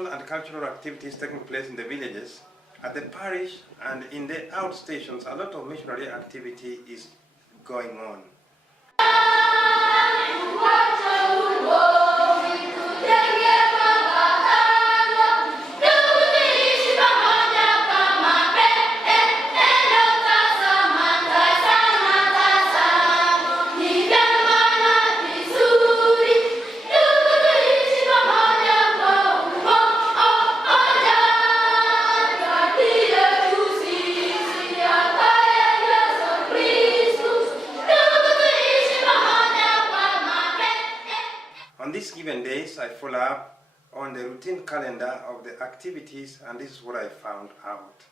social and cultural activities taking place in the villages, at the parish and in the outstations, a lot of missionary activity is going on. On these given days, I follow up on the routine calendar of the activities, and this is what I found out.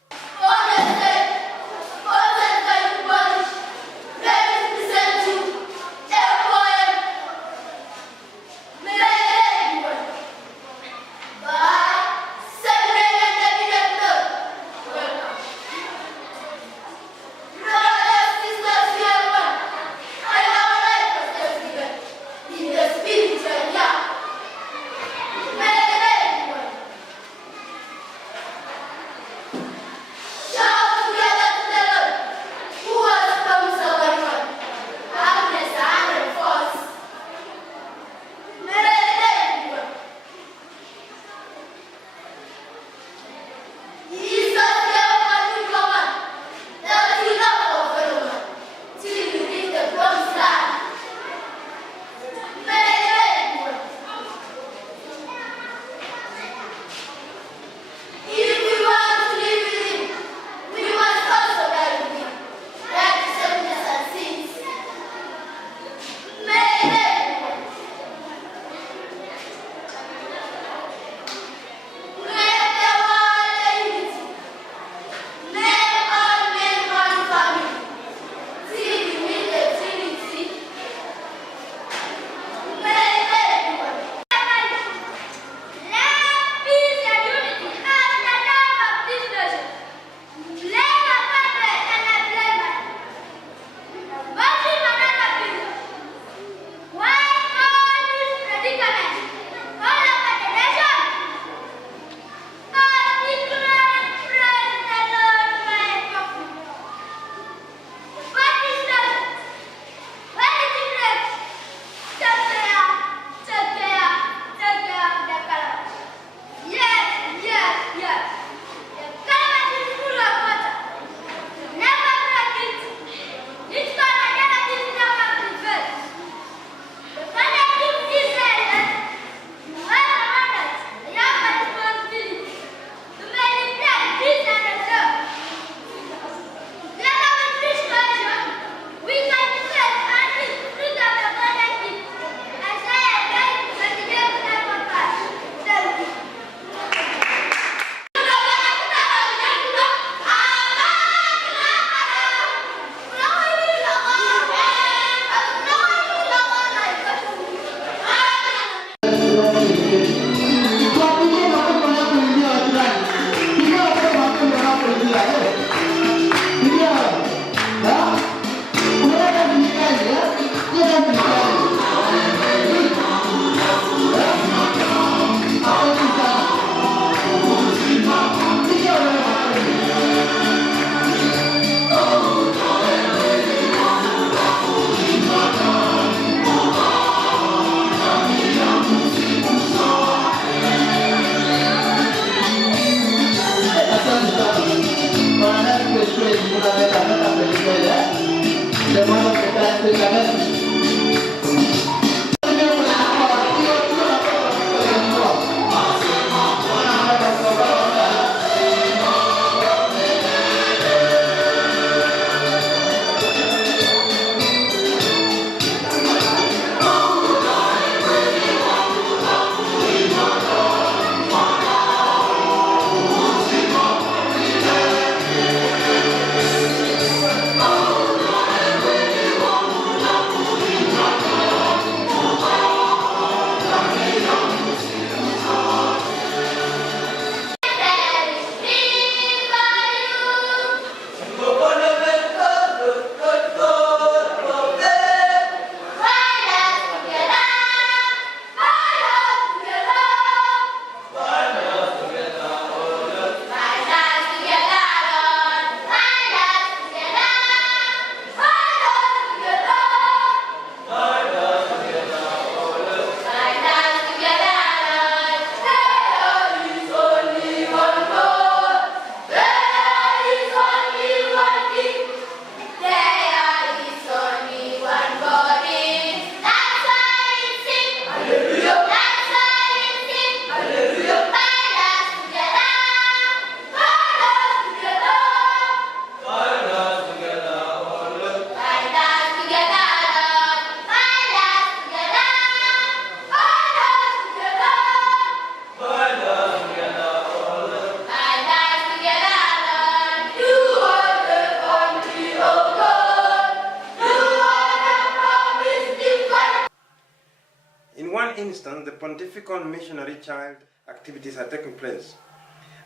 Pontifical Missionary Child activities are taking place.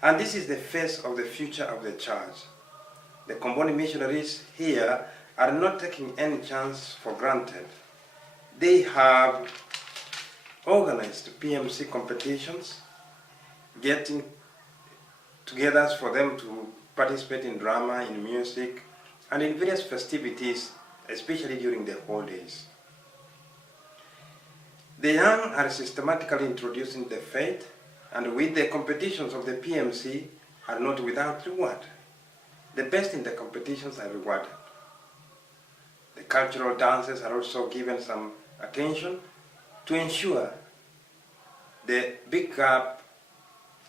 And this is the face of the future of the church. The Comboni missionaries here are not taking any chance for granted. They have organized PMC competitions, getting together for them to participate in drama, in music, and in various festivities, especially during the holidays. The young are systematically introducing the faith, and with the competitions of the PMC are not without reward. The best in the competitions are rewarded. The cultural dances are also given some attention to ensure the big gap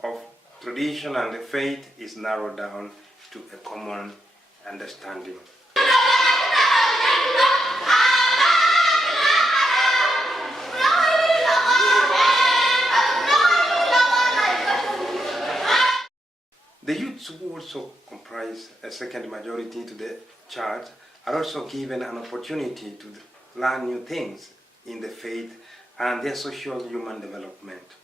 of tradition and the faith is narrowed down to a common understanding. The youths, who also comprise a second majority to the church, are also given an opportunity to learn new things in the faith and their social human development.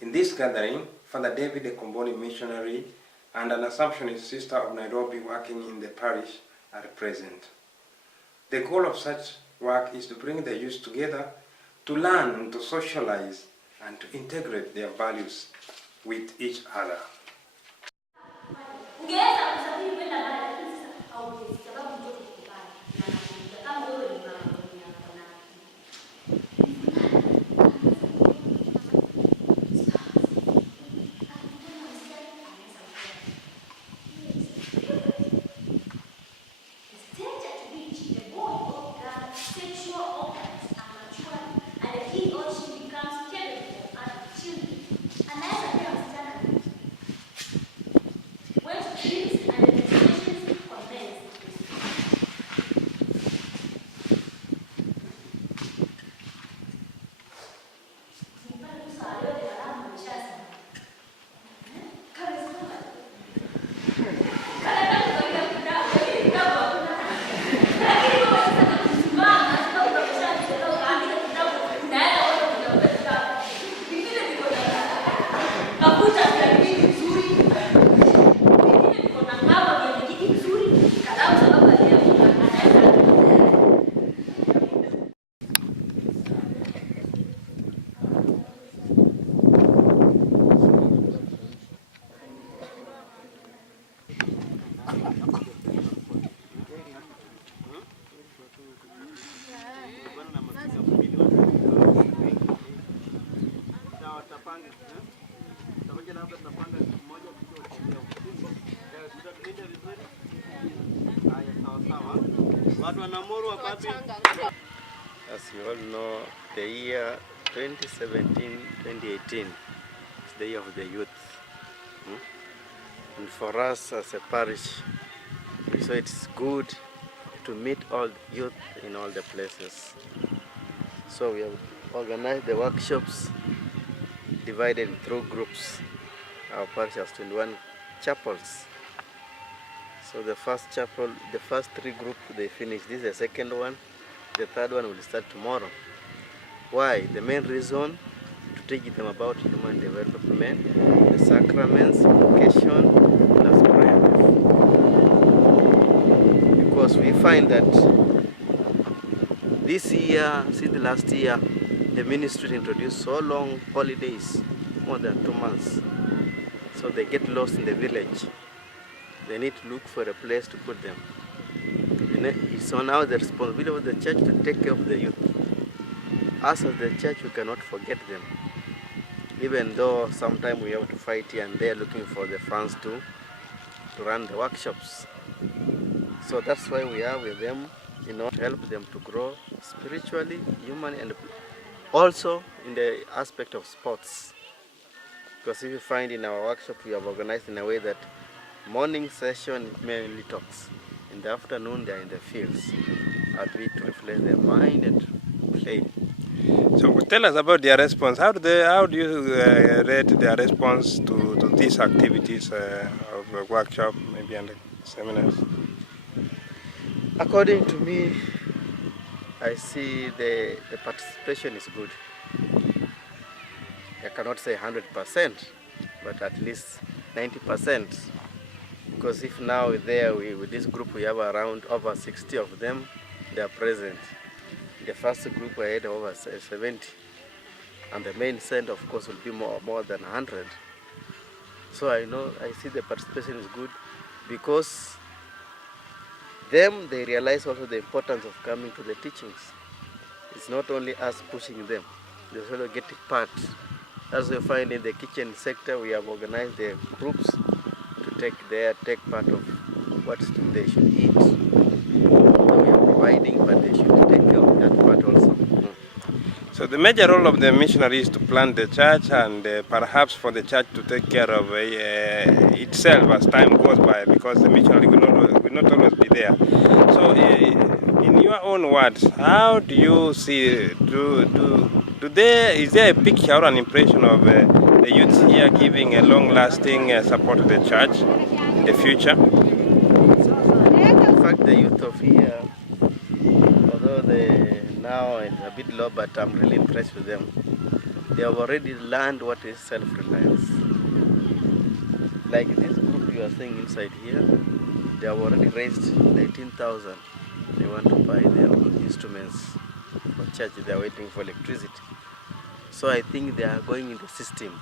In this gathering, Father David, a Comboni missionary, and an Assumptionist sister of Nairobi working in the parish are present. The goal of such work is to bring the youth together to learn and to socialize and to integrate their values with each other. As you all know, the year 2017-2018 is the year of the youth. And for us as a parish, so it's good to meet all youth in all the places. So we have organized the workshops divided in through groups. Our parish has 21 chapels. So the first chapel, the first three groups, they finished. This is the second one. The third one will start tomorrow. Why? The main reason to teach them about human development, the sacraments, vocation, plus prayer. Because we find that this year, since the last year, the ministry introduced so long holidays, more than 2 months. So they get lost in the village. They need to look for a place to put them. And it's now the responsibility of the church to take care of the youth. Us as the church, we cannot forget them. Even though sometimes we have to fight here and there looking for the funds to run the workshops. So that's why we are with them, to help them to grow spiritually, humanly, and also in the aspect of sports. Because if you find in our workshop, we have organized in a way that morning session mainly talks. In the afternoon, they are in the fields, at least to refresh their mind and play. So tell us about their response. How do you rate their response to these activities of the workshop, maybe, and the seminars? According to me, I see the participation is good. cannot say 100%, but at least 90%. Because if now there with this group we have around over 60 of them, they are present. The first group I had over 70, and the main center of course will be more than 100. So I see the participation is good because they realize also the importance of coming to the teachings. It's not only us pushing them, they also get part. As we find in the kitchen sector, we have organized the groups to take part of what they should eat. So we are providing, but they should take care of that part also. So the major role of the missionary is to plant the church and perhaps for the church to take care of itself as time goes by, because the missionary will not always be there. So in your own words, how do you see, is there a picture or an impression of the youth here giving a long-lasting support to the church in the future? In fact, the youth of here, although they now it's a bit low, but I'm really impressed with them. They have already learned what is self-reliance. Like this group you are seeing inside here, they have already raised 19,000. They want to buy their own instruments for church. They are waiting for electricity. So I think they are going in the system,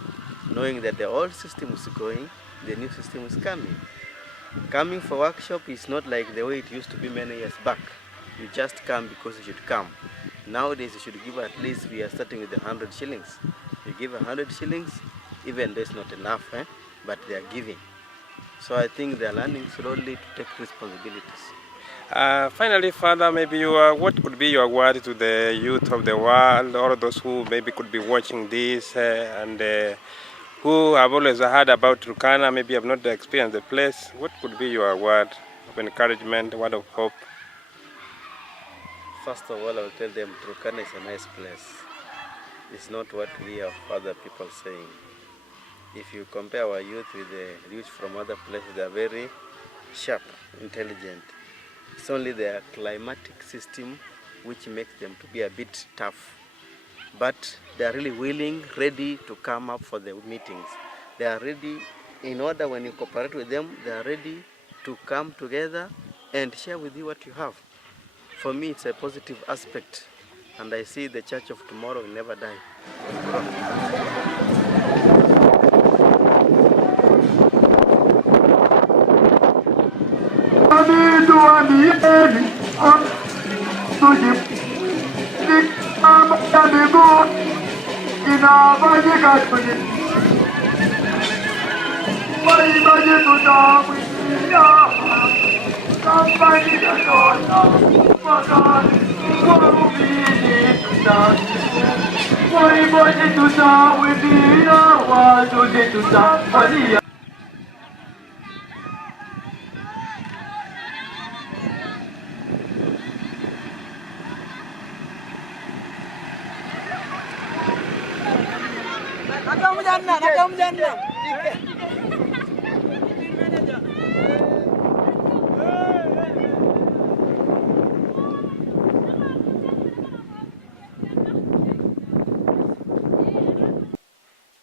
knowing that the old system is going, the new system is coming. Coming for workshop is not like the way it used to be many years back. You just come because you should come. Nowadays you should give at least, we are starting with 100 shillings. You give 100 shillings, even though it's not enough, but they are giving. So I think they are learning slowly to take responsibilities. Finally, Father, maybe what could be your word to the youth of the world, or those who maybe could be watching this and who have always heard about Turkana, maybe have not experienced the place? What could be your word of encouragement, word of hope? First of all, I will tell them Turkana is a nice place. It's not what we hear other people saying. If you compare our youth with the youth from other places, they are very sharp, intelligent. It's only their climatic system which makes them to be a bit tough. But they are really willing, ready to come up for the meetings. They are ready, in order when you cooperate with them, they are ready to come together and share with you what you have. For me, it's a positive aspect, and I see the church of tomorrow will never die.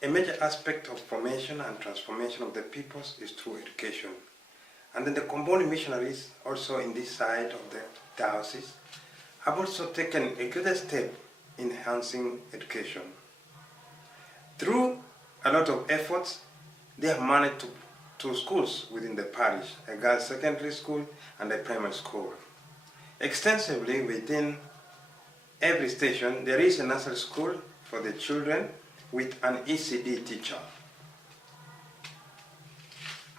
A major aspect of formation and transformation of the peoples is through education. And then the Comboni missionaries, also in this side of the diocese, have also taken a greater step in enhancing education. Through a lot of efforts, they have managed two schools within the parish, a girls' secondary school and a primary school. Extensively within every station, there is a nursery school for the children with an ECD teacher.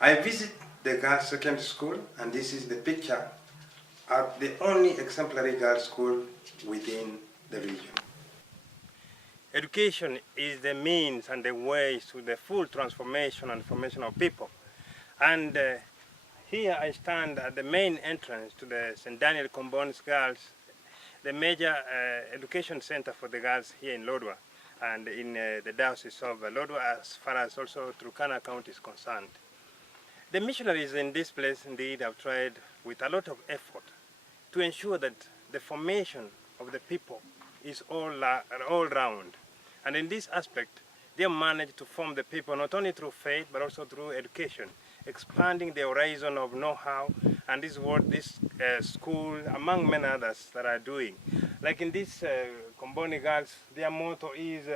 I visit the girls' secondary school, and this is the picture of the only exemplary girls' school within the region. Education is the means and the way to the full transformation and formation of people. And here I stand at the main entrance to the St. Daniel Comboni's Girls, the major education center for the girls here in Lodwar and in the Diocese of Lodwar, as far as also Turkana County is concerned. The missionaries in this place indeed have tried with a lot of effort to ensure that the formation of the people is all round. And in this aspect, they managed to form the people not only through faith but also through education, expanding the horizon of know-how, and this is what this school, among many others, that are doing. Like in this Komboni Girls, their motto is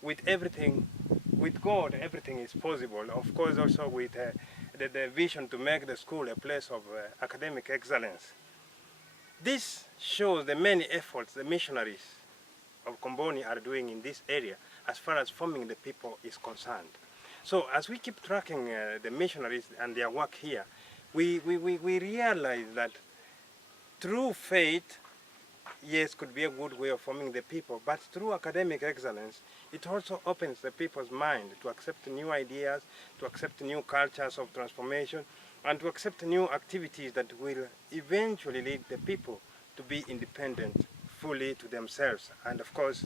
with everything, with God, everything is possible. Of course, also with the vision to make the school a place of academic excellence. This shows the many efforts the missionaries of Komboni are doing in this area as far as forming the people is concerned. So as we keep tracking the missionaries and their work here, we realize that through faith, yes, could be a good way of forming the people, but through academic excellence, it also opens the people's mind to accept new ideas, to accept new cultures of transformation, and to accept new activities that will eventually lead the people to be independent fully to themselves, and of course,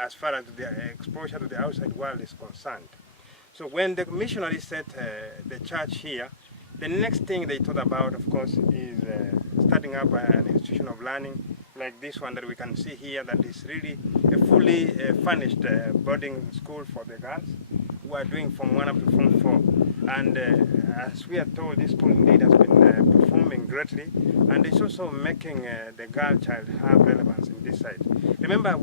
as far as their exposure to the outside world is concerned. So when the missionaries set the church here, the next thing they thought about, of course, is starting up an institution of learning like this one that we can see here, that is really a fully furnished boarding school for the girls who are doing Form 1 up to Form 4. And as we are told, this school indeed has been performing greatly, and it's also making the girl child have relevance in this side. Remember,